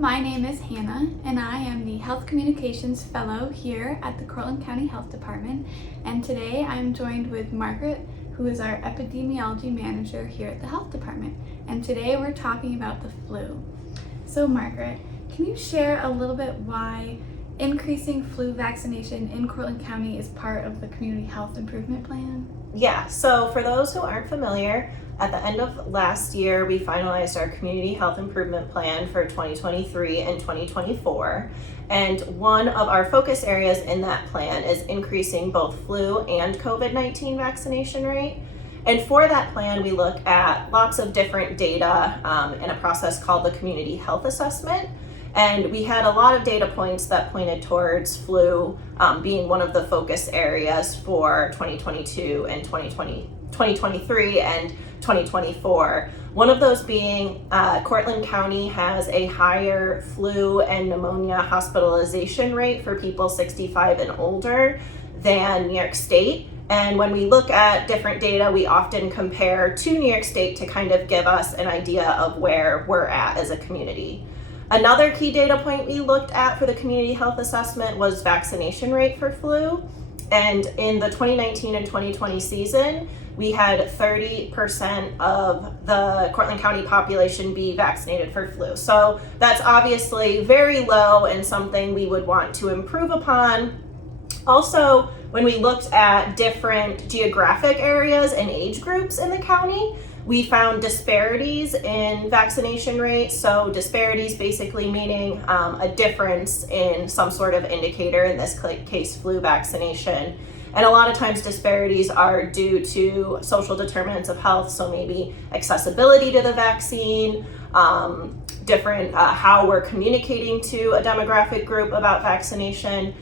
my name is Hannah, and I am the Health Communications Fellow here at the Cortland County Health Department. And today I'm joined with Margaret, who is our Epidemiology Manager here at the Health Department. And today we're talking about the flu. So Margaret, can you share a little bit why increasing flu vaccination in Cortland County is part of the Community Health Improvement Plan? Yeah, so for those who aren't familiar, at the end of last year, we finalized our Community Health Improvement Plan for 2023 and 2024. And one of our focus areas in that plan is increasing both flu and COVID-19 vaccination rate. And for that plan, we look at lots of different data in a process called the Community Health Assessment. And we had a lot of data points that pointed towards flu being one of the focus areas for 2022 and 2023 and 2024. One of those being Cortland County has a higher flu and pneumonia hospitalization rate for people 65 and older than New York State. And when we look at different data, we often compare to New York State to kind of give us an idea of where we're at as a community. Another key data point we looked at for the community health assessment was vaccination rate for flu. And in the 2019 and 2020 season, we had 30% of the Cortland County population be vaccinated for flu. So that's obviously very low and something we would want to improve upon. Also, when we looked at different geographic areas and age groups in the county, we found disparities in vaccination rates. So disparities basically meaning a difference in some sort of indicator, in this case flu vaccination. And a lot of times disparities are due to social determinants of health, so maybe accessibility to the vaccine, different how we're communicating to a demographic group about vaccination.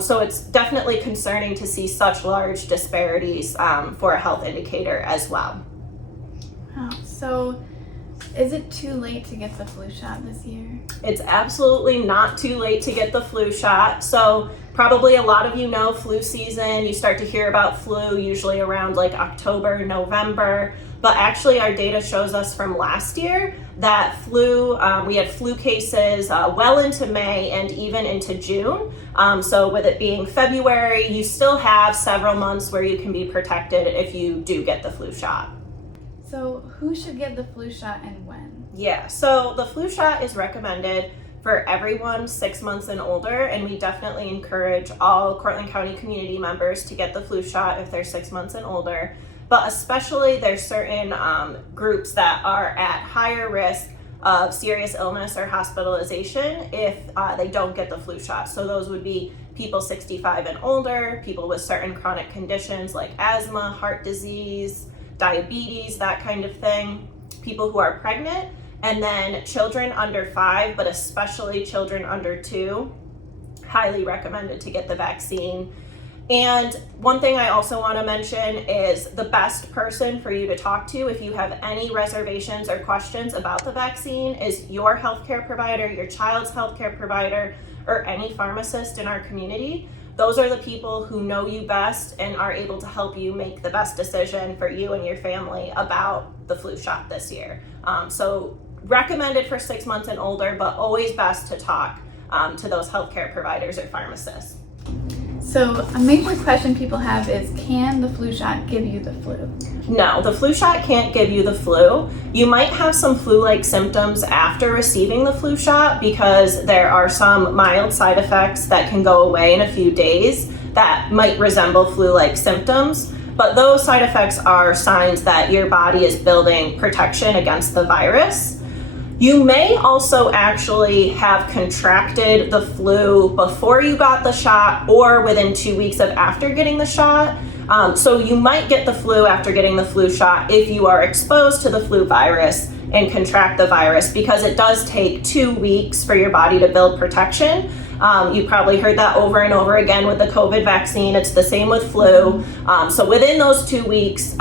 So it's definitely concerning to see such large disparities for a health indicator as well. Wow. So is it too late to get the flu shot this year? It's absolutely not too late to get the flu shot. So probably a lot of you know flu season. You start to hear about flu usually around like October, November. But actually our data shows us from last year that flu, we had flu cases well into May and even into June. So with it being February, you still have several months where you can be protected if you do get the flu shot. So who should get the flu shot and when? Yeah, so the flu shot is recommended for everyone 6 months and older, and we definitely encourage all Cortland County community members to get the flu shot if they're 6 months and older. But especially there's certain groups that are at higher risk of serious illness or hospitalization if they don't get the flu shot. So those would be people 65 and older, people with certain chronic conditions like asthma, heart disease, diabetes, that kind of thing, people who are pregnant, and then children under 5, but especially children under 2, highly recommended to get the vaccine. And one thing I also want to mention is the best person for you to talk to if you have any reservations or questions about the vaccine is your healthcare provider, your child's healthcare provider, or any pharmacist in our community. Those are the people who know you best and are able to help you make the best decision for you and your family about the flu shot this year. So recommended for 6 months and older, but always best to talk to those healthcare providers or pharmacists. So a major question people have is, can the flu shot give you the flu? No, the flu shot can't give you the flu. You might have some flu-like symptoms after receiving the flu shot because there are some mild side effects that can go away in a few days that might resemble flu-like symptoms. But those side effects are signs that your body is building protection against the virus. You may also actually have contracted the flu before you got the shot or within 2 weeks of after getting the shot. So you might get the flu after getting the flu shot if you are exposed to the flu virus and contract the virus, because it does take 2 weeks for your body to build protection. You probably heard that over and over again with the COVID vaccine. It's the same with flu. So within those 2 weeks,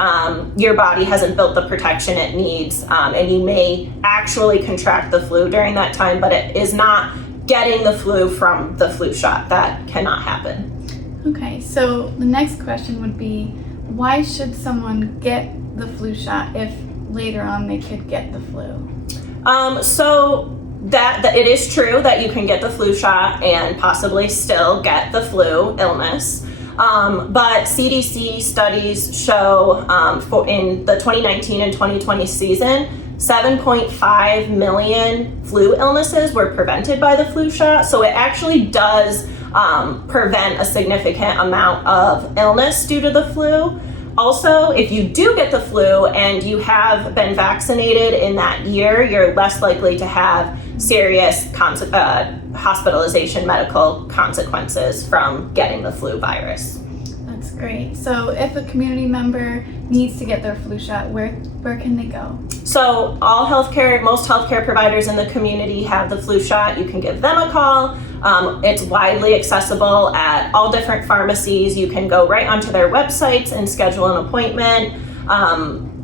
your body hasn't built the protection it needs, and you may actually contract the flu during that time, but it is not getting the flu from the flu shot. That cannot happen. Okay, so the next question would be, why should someone get the flu shot if later on they could get the flu? So that it is true that you can get the flu shot and possibly still get the flu illness. But CDC studies show in the 2019 and 2020 season, 7.5 million flu illnesses were prevented by the flu shot. So it actually does prevent a significant amount of illness due to the flu. Also, if you do get the flu and you have been vaccinated in that year, you're less likely to have serious hospitalization medical consequences from getting the flu virus. That's great. So if a community member needs to get their flu shot, where can they go? So most healthcare providers in the community have the flu shot. You can give them a call. It's widely accessible at all different pharmacies. You can go right onto their websites and schedule an appointment.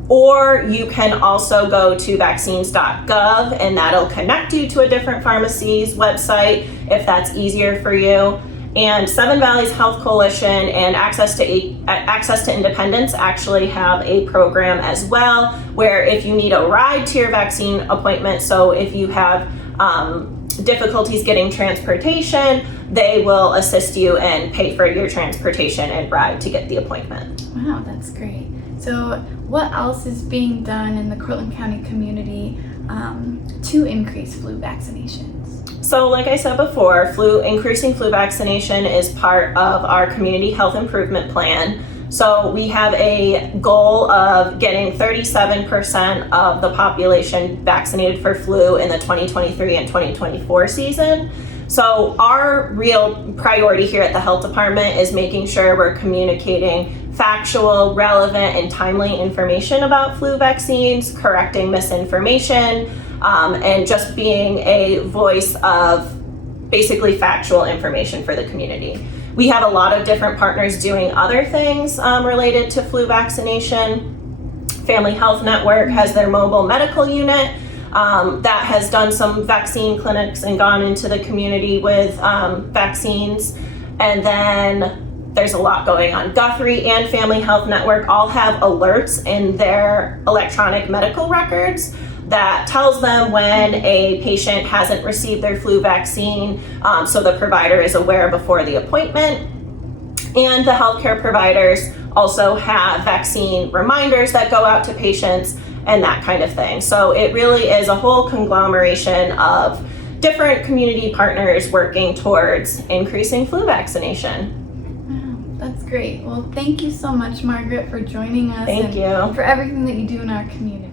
Or you can also go to vaccines.gov and that'll connect you to a different pharmacy's website if that's easier for you. And Seven Valleys Health Coalition and Access to Independence actually have a program as well, where if you need a ride to your vaccine appointment, so if you have difficulties getting transportation, they will assist you and pay for your transportation and ride to get the appointment. Wow, that's great. So what else is being done in the Cortland County community to increase flu vaccinations? So like I said before, increasing flu vaccination is part of our community health improvement plan. So we have a goal of getting 37% of the population vaccinated for flu in the 2023 and 2024 season. So our real priority here at the health department is making sure we're communicating factual, relevant, and timely information about flu vaccines, correcting misinformation, and just being a voice of basically factual information for the community. We have a lot of different partners doing other things related to flu vaccination. Family Health Network has their mobile medical unit that has done some vaccine clinics and gone into the community with vaccines. And then there's a lot going on. Guthrie and Family Health Network all have alerts in their electronic medical records that tells them when a patient hasn't received their flu vaccine, so the provider is aware before the appointment. And the healthcare providers also have vaccine reminders that go out to patients and that kind of thing. So it really is a whole conglomeration of different community partners working towards increasing flu vaccination. That's great. Well, thank you so much, Margaret, for joining us. Thank you. For everything that you do in our community.